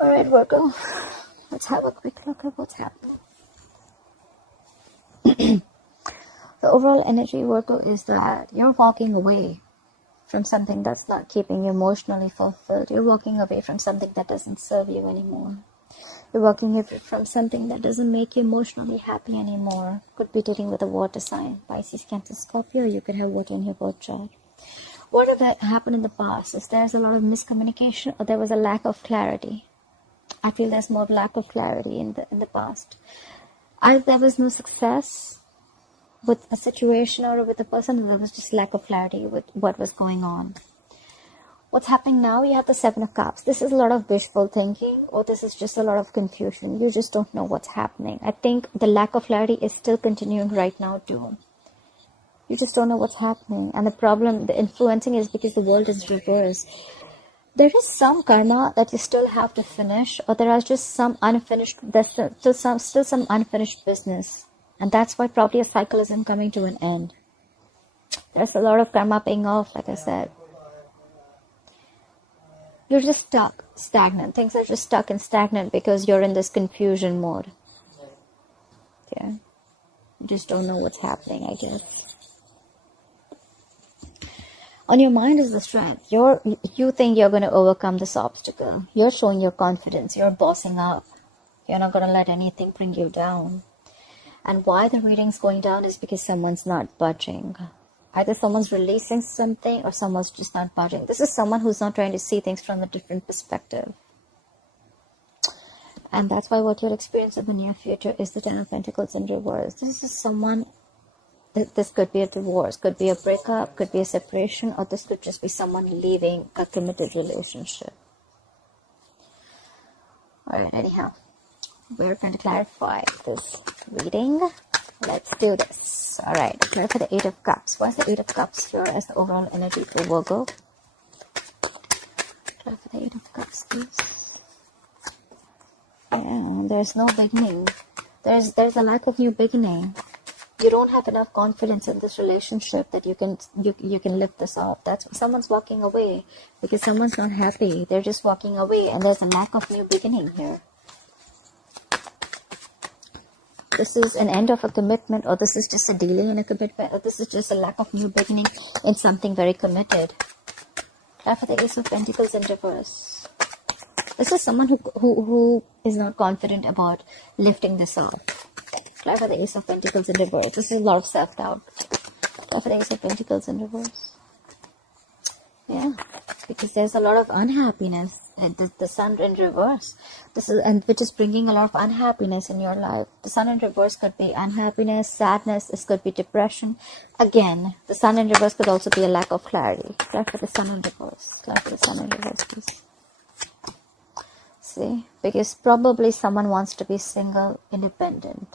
Alright, Virgo, let's have a quick look at what's happening. The overall energy, Virgo, is that you're walking away from something that's not keeping you emotionally fulfilled. You're walking away from something that doesn't serve you anymore. You're walking away from something that doesn't make you emotionally happy anymore. Could be dealing with a water sign, Pisces, Cancer, Scorpio. You could have water in your birth chart. What did that happen in the past? Is there's a lot of miscommunication, or there was a lack of clarity? I feel there's more lack of clarity in the past. Either there was no success with a situation or with a person, and there was just lack of clarity with what was going on. What's happening now? You have the Seven of Cups. This is a lot of wishful thinking, or this is just a lot of confusion. You just don't know what's happening. I think the lack of clarity is still continuing right now too. You just don't know what's happening. And the problem, the influencing, is because the world is reversed. There is some karma that you still have to finish, or there are just some unfinished, there's still some unfinished business. And that's why probably a cycle isn't coming to an end. There's a lot of karma paying off, like I said. You're just stuck, stagnant. Things are just stuck and stagnant because you're in this confusion mode. Yeah. You just don't know what's happening, I guess. On your mind is the strength. You think you're going to overcome this obstacle. You're showing your confidence. You're bossing up. You're not going to let anything bring you down. And why the reading's going down is because someone's not budging. Either someone's releasing something or someone's just not budging. This is someone who's not trying to see things from a different perspective. And that's why what you'll experience in the near future is the Ten of Pentacles in reverse. This is someone, this could be a divorce, could be a breakup, could be a separation, or this could just be someone leaving a committed relationship. Alright, anyhow, we're going to clarify this reading. Let's do this. Alright, clarify the Eight of Cups. What's the Eight of Cups here as the overall energy for Virgo? Clarify the Eight of Cups, please. Yeah, there's no beginning. There's a lack of new beginning. You don't have enough confidence in this relationship that you can lift this off. That's someone's walking away because someone's not happy. They're just walking away, and there's a lack of new beginning here. This is an end of a commitment, or this is just a delay in a commitment, or this is just a lack of new beginning in something very committed. Clarify the Ace of Pentacles in reverse. This is someone who is not confident about lifting this off. Clarify the Ace of Pentacles in reverse. This is a lot of self-doubt. Clarify the Ace of Pentacles in reverse. Yeah, because there's a lot of unhappiness. The Sun in reverse. Which is bringing a lot of unhappiness in your life. The Sun in reverse could be unhappiness, sadness. This could be depression. Again, the Sun in reverse could also be a lack of clarity. Clarify the Sun in reverse. Clarify the Sun in reverse, please. See, because probably someone wants to be single, independent.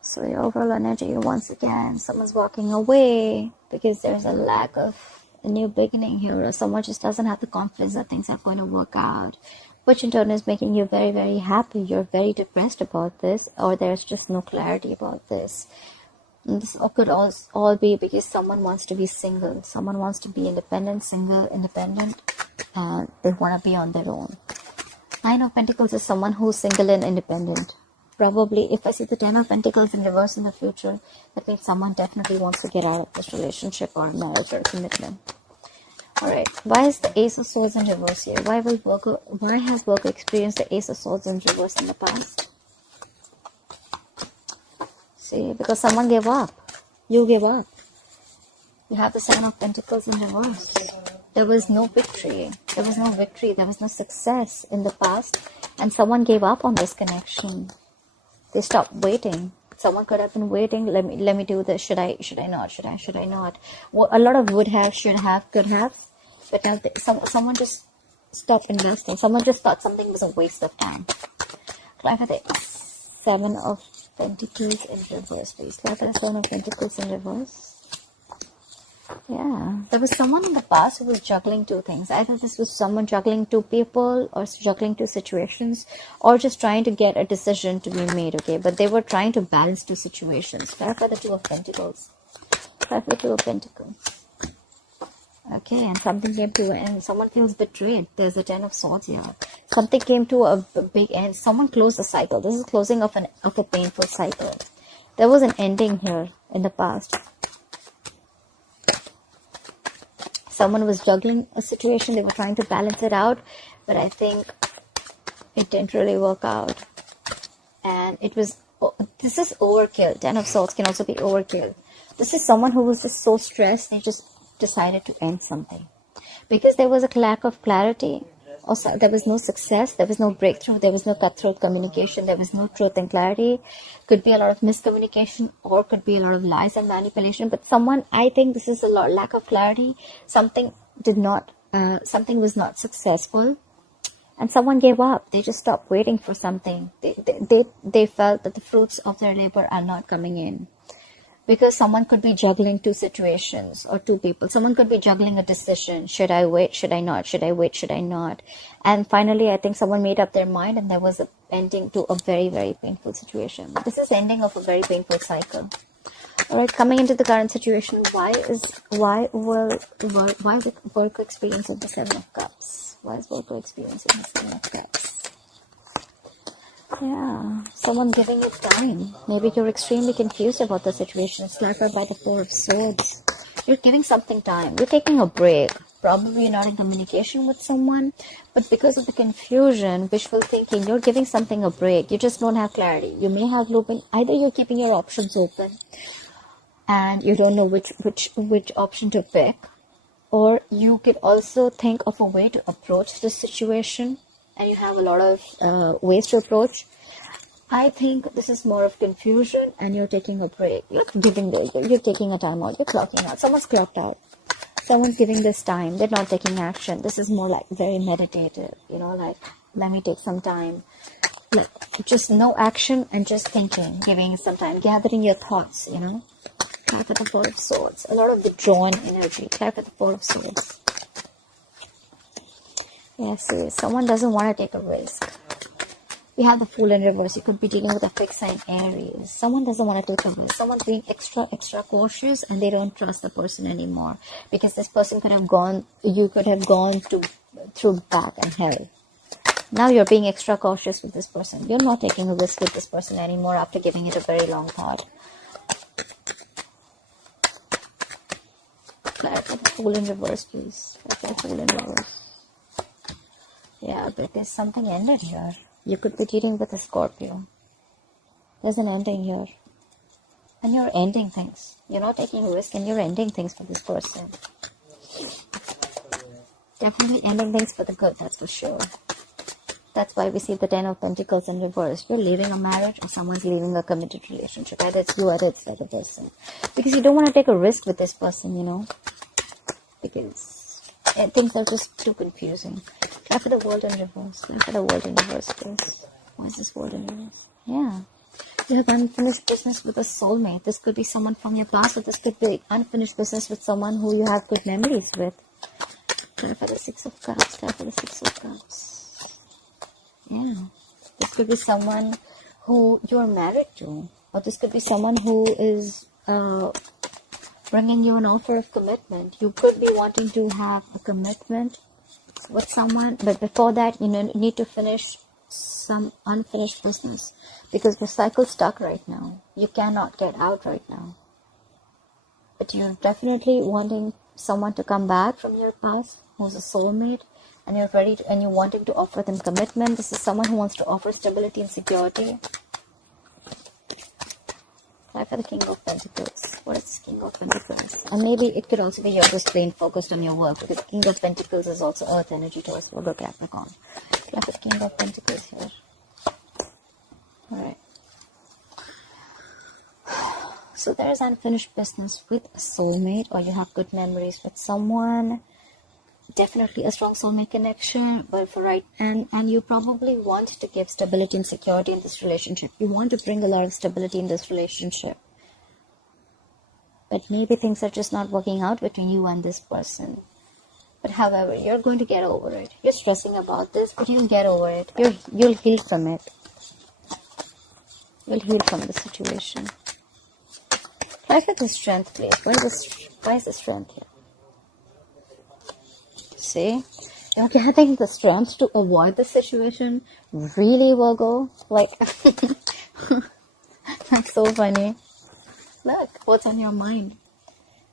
So your overall energy, once again, someone's walking away because there's a lack of a new beginning here, or someone just doesn't have the confidence that things are going to work out, which in turn is making you very, very happy. You're very depressed about this, or there's just no clarity about this. And this could all be because someone wants to be single. Someone wants to be independent, single, independent, and they want to be on their own. Nine of Pentacles is someone who's single and independent. Probably, if I see the Ten of Pentacles in reverse in the future, that means someone definitely wants to get out of this relationship or marriage or commitment. Alright, why is the Ace of Swords in reverse here? Why has Virgo experienced the Ace of Swords in reverse in the past? See, because someone gave up. You gave up. You have the Seven of Pentacles in reverse. There was no victory. There was no victory. There was no success in the past. And someone gave up on this connection. They stopped waiting. Someone could have been waiting. Let me do this. Should I not? Should I not? Well, a lot of would have, should have, could have. But now someone just stopped investing. Someone just thought something was a waste of time. Clarify the Seven of Pentacles in reverse, please. Clarify the Seven of Pentacles in reverse. Yeah, there was someone in the past who was juggling two things. Either this was someone juggling two people, or juggling two situations, or just trying to get a decision to be made, okay? But they were trying to balance two situations. Clarify the Two of Pentacles. Clarify the Two of Pentacles. Okay, and something came to an end. Someone feels betrayed. There's the Ten of Swords here. Something came to a big end. Someone closed the cycle. This is closing of a painful cycle. There was an ending here in the past. Someone was juggling a situation. They were trying to balance it out, but I think it didn't really work out. And it was, this is overkill. Ten of Swords can also be overkill. This is someone who was just so stressed, they just decided to end something. Because there was a lack of clarity. Also, there was no success, there was no breakthrough, there was no cutthroat communication, there was no truth and clarity. Could be a lot of miscommunication, or could be a lot of lies and manipulation. But someone, I think this is a lack of clarity. Something was not successful, and someone gave up. They just stopped waiting for something. They felt that the fruits of their labor are not coming in. Because someone could be juggling two situations or two people. Someone could be juggling a decision. Should I wait? Should I not? Should I wait? Should I not? And finally, I think someone made up their mind, and there was an ending to a very, very painful situation. This is the ending of a very painful cycle. All right, coming into the current situation, why is Virgo experiencing the Seven of Cups? Why is Virgo experiencing the Seven of Cups? Yeah, someone giving it time. Maybe you're extremely confused about the situation. It's clarified by the Four of Swords. You're giving something time. You're taking a break. Probably you're not in communication with someone, but because of the confusion, wishful thinking, you're giving something a break. You just don't have clarity. You may have looping. Either you're keeping your options open, and you don't know which option to pick, or you could also think of a way to approach the situation. And you have a lot of ways to approach. I think this is more of confusion, and you're taking a break. You're taking a time out. You're clocking out. Someone's clocked out. Someone's giving this time. They're not taking action. This is more like very meditative. You know, like, let me take some time. Like, just no action and just thinking. Giving some time. Gathering your thoughts, you know. Clarify the Four of Swords. A lot of withdrawn energy. Clarify the Four of Swords. Yeah, serious. Someone doesn't want to take a risk. We have the Fool in reverse. You could be dealing with a fixed sign Aries. Someone doesn't want to take a risk. Someone's being extra cautious, and they don't trust the person anymore. Because this person could have gone, you could have gone through back and hell. Now you're being extra cautious with this person. You're not taking a risk with this person anymore after giving it a very long thought. Clarify the Fool in reverse, please. Clarify the Fool in reverse. Yeah, because something ended here. You could be dealing with a Scorpio. There's an ending here. And you're ending things. You're not taking a risk, and you're ending things for this person. Definitely ending things for the good, that's for sure. That's why we see the Ten of Pentacles in reverse. You're leaving a marriage, or someone's leaving a committed relationship. Either it's you, either it's the other person. Because you don't want to take a risk with this person, you know. Because things are just too confusing. Look at the World in reverse. Look at the World in reverse, please. Why is this World in reverse? Yeah. You have unfinished business with a soulmate. This could be someone from your past, or this could be unfinished business with someone who you have good memories with. Clarify the Six of Cups. Clarify the Six of Cups. Yeah. This could be someone who you're married to. Or this could be someone who is bringing you an offer of commitment. You could be wanting to have a commitment with someone, but before that, you need to finish some unfinished business, because your cycle's stuck right now. You cannot get out right now. But you're definitely wanting someone to come back from your past who's a soulmate, and you're ready to, and you're wanting to offer them commitment. This is someone who wants to offer stability and security. For the King of Pentacles. What is King of Pentacles? And maybe it could also be you're just plain focused on your work, because King of Pentacles is also Earth energy towards Virgo Capricorn. For the King of Pentacles here. Alright. So there is unfinished business with a soulmate, or you have good memories with someone. Definitely a strong soulmate connection, but for right, and you probably want to give stability and security in this relationship. You want to bring a lot of stability in this relationship, but maybe things are just not working out between you and this person. But however, you're going to get over it. You're stressing about this, but you'll get over it. You'll heal from it. You'll heal from the situation. Try for the strength, please. Why is the strength here? See? You're getting the strength to avoid the situation. Really, Virgo? Like, that's so funny. Look, what's on your mind?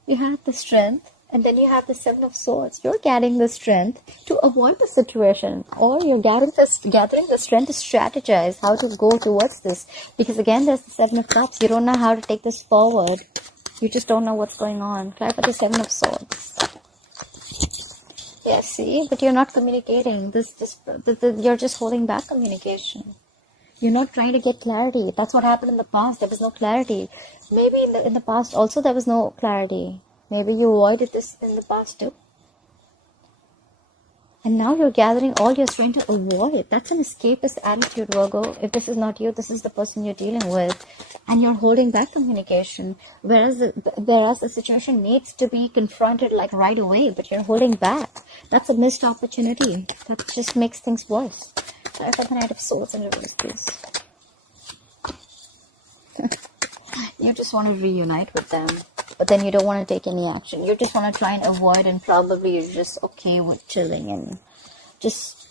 You have the strength, and then you have the Seven of Swords. You're getting the strength to avoid the situation, or you're gathering the strength to strategize how to go towards this. Because again, there's the Seven of Cups. You don't know how to take this forward. You just don't know what's going on. Try for the Seven of Swords. Yeah, see, but you're not communicating. You're just holding back communication. You're not trying to get clarity. That's what happened in the past. There was no clarity. Maybe in the past also there was no clarity. Maybe you avoided this in the past too. And now you're gathering all your strength to avoid. That's an escapist attitude, Virgo. If this is not you, this is the person you're dealing with. And you're holding back communication. Whereas the situation needs to be confronted like right away, but you're holding back. That's a missed opportunity. That just makes things worse. Try for the Knight of Swords in reverse, please. You just want to reunite with them, but then you don't want to take any action. You just want to try and avoid, and probably you're just okay with chilling and just,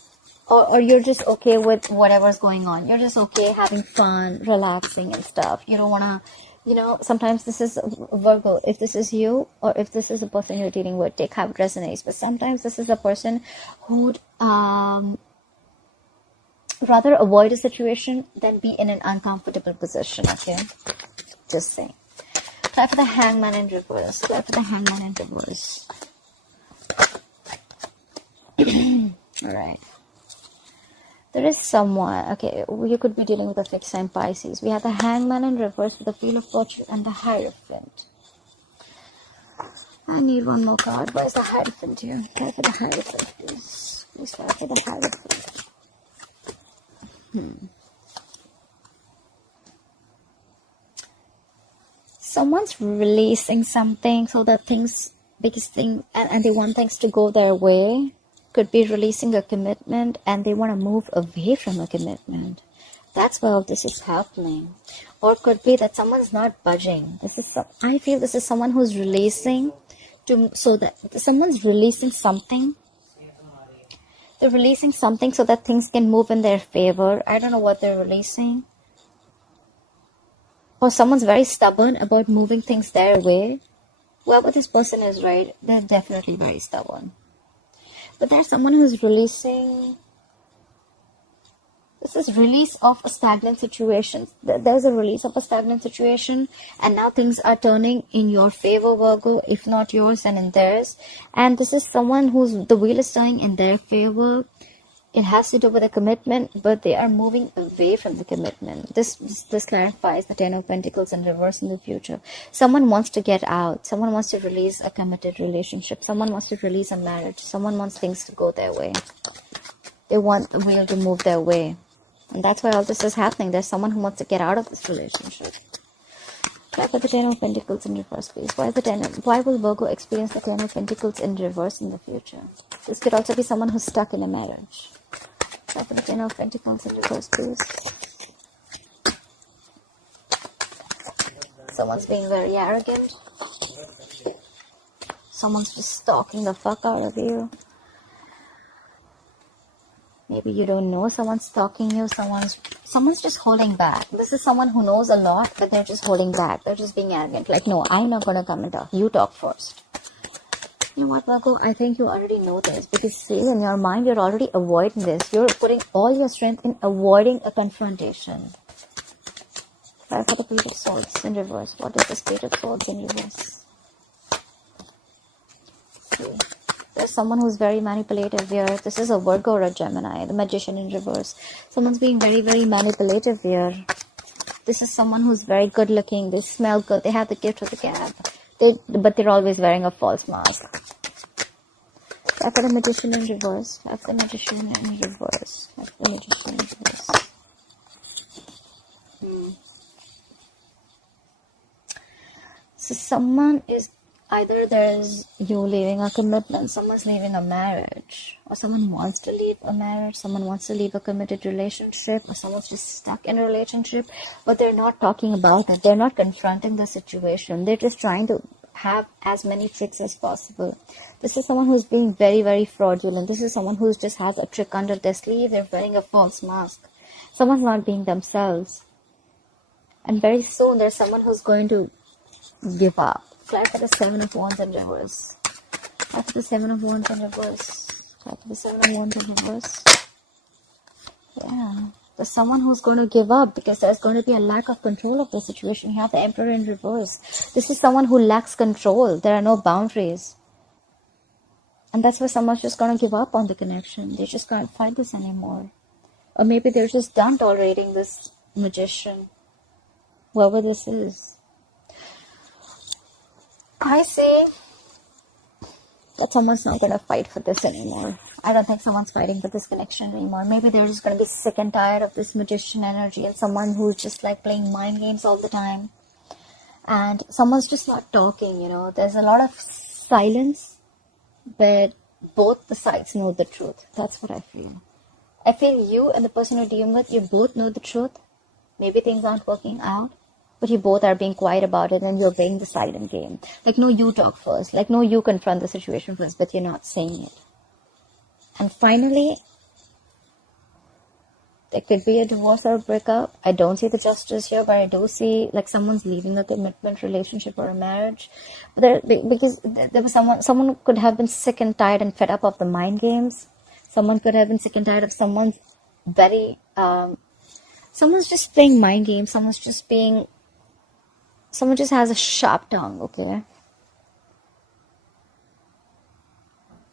or you're just okay with whatever's going on. You're just okay having fun, relaxing and stuff. You don't want to, you know, sometimes this is Virgo. If this is you, or if this is a person you're dealing with, take how it resonates. But sometimes this is a person who'd rather avoid a situation than be in an uncomfortable position, okay? Just saying. Try for the Hangman in reverse. Try for the Hangman in reverse. Alright. There is someone, okay, you could be dealing with a fixed sign Pisces. We have the Hangman in reverse with the Wheel of Fortune and the Hierophant. I need one more card. Where's the Hierophant here? Try for the Hierophant, please. Please try for the Hierophant. Someone's releasing something so that things, and they want things to go their way. Could be releasing a commitment and they want to move away from a commitment. That's why all this is happening. Or could be that someone's not budging. I feel this is someone who's releasing someone's releasing something. They're releasing something so that things can move in their favor. I don't know what they're releasing. Or someone's very stubborn about moving things their way. Whoever this person is, right, they're definitely very stubborn. But there's someone who's releasing. This is release of a stagnant situation. There's a release of a stagnant situation. And now things are turning in your favor, Virgo. If not yours, then in theirs. And this is someone who's, the wheel is turning in their favor. It has to do with a commitment, but they are moving away from the commitment. This clarifies the Ten of Pentacles in reverse in the future. Someone wants to get out. Someone wants to release a committed relationship. Someone wants to release a marriage. Someone wants things to go their way. They want the wheel to move their way. And that's why all this is happening. There's someone who wants to get out of this relationship. Try for the Ten of Pentacles in reverse, please. Why will Virgo experience the Ten of Pentacles in reverse in the future? This could also be someone who's stuck in a marriage. Try for the Ten of Pentacles in reverse, please. Someone's being very arrogant. Someone's just stalking the fuck out of you. Maybe you don't know someone's stalking you. Someone's just holding back. This is someone who knows a lot, but they're just holding back. They're just being arrogant. Like, no, I'm not going to come and talk. You talk first. You know what, Virgo? I think you already know this. Because, see, in your mind, you're already avoiding this. You're putting all your strength in avoiding a confrontation. Try for the Page of Swords in reverse. What is this Page of Swords in reverse? See. There's someone who's very manipulative here. This is a Virgo or a Gemini, the Magician in reverse. Someone's being very, very manipulative here. This is someone who's very good looking. They smell good. They have the gift of the gab. But they're always wearing a false mask. Try for the Magician in reverse. Try for the Magician in reverse. Try for the Magician in reverse. So someone is Either there's you leaving a commitment, someone's leaving a marriage, or someone wants to leave a marriage, someone wants to leave a committed relationship, or someone's just stuck in a relationship, but they're not talking about it. They're not confronting the situation. They're just trying to have as many tricks as possible. This is someone who's being very, very fraudulent. This is someone who just has a trick under their sleeve. They're wearing a false mask. Someone's not being themselves. And very soon there's someone who's going to give up. Clap for the 7 of Wands in reverse. Clap for the 7 of Wands in reverse. Clap for the 7 of Wands in reverse. Yeah. There's someone who's going to give up because there's going to be a lack of control of the situation. You have the Emperor in reverse. This is someone who lacks control. There are no boundaries. And that's why someone's just going to give up on the connection. They just can't fight this anymore. Or maybe they're just done tolerating this magician. Whoever this is. I say that someone's not going to fight for this anymore. I don't think someone's fighting for this connection anymore. Maybe they're just going to be sick and tired of this magician energy and someone who's just like playing mind games all the time. And someone's just not talking, you know. There's a lot of silence, but both the sides know the truth. That's what I feel. I feel you and the person you're dealing with, you both know the truth. Maybe things aren't working out, but you both are being quiet about it and you're playing the silent game. Like, no, you talk first. Like, no, you confront the situation first, but you're not saying it. And finally, there could be a divorce or a breakup. I don't see the justice here, but I do see like someone's leaving a commitment, relationship, or a marriage. Because there was someone could have been sick and tired and fed up of the mind games. Someone could have been sick and tired of someone's someone's just playing mind games. Someone just has a sharp tongue, okay?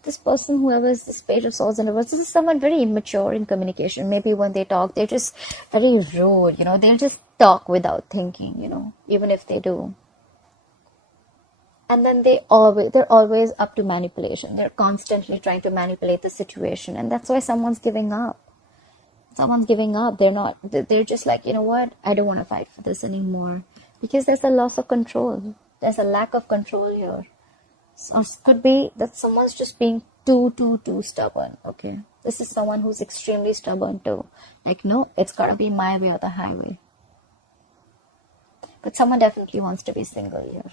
This person, whoever is this Page of Swords in reverse, this is someone very immature in communication. Maybe when they talk, they're just very rude, you know. They'll just talk without thinking, you know, even if they do. And then they're always up to manipulation. They're constantly trying to manipulate the situation. And that's why someone's giving up. Someone's giving up. They're just like, you know what? I don't want to fight for this anymore. Because there's a loss of control. There's a lack of control here. Or it could be that someone's just being too stubborn, okay? This is someone who's extremely stubborn too. Like, no, it's gotta be my way or the highway. But someone definitely wants to be single here.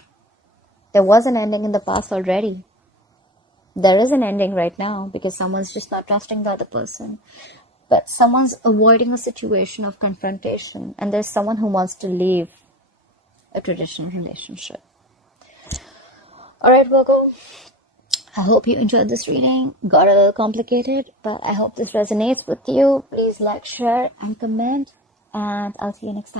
There was an ending in the past already. There is an ending right now because someone's just not trusting the other person. But someone's avoiding a situation of confrontation. And there's someone who wants to leave a traditional relationship. Alright, Virgo, I hope you enjoyed this reading. Got a little complicated, but I hope this resonates with you. Please like, share, and comment, and I'll see you next time.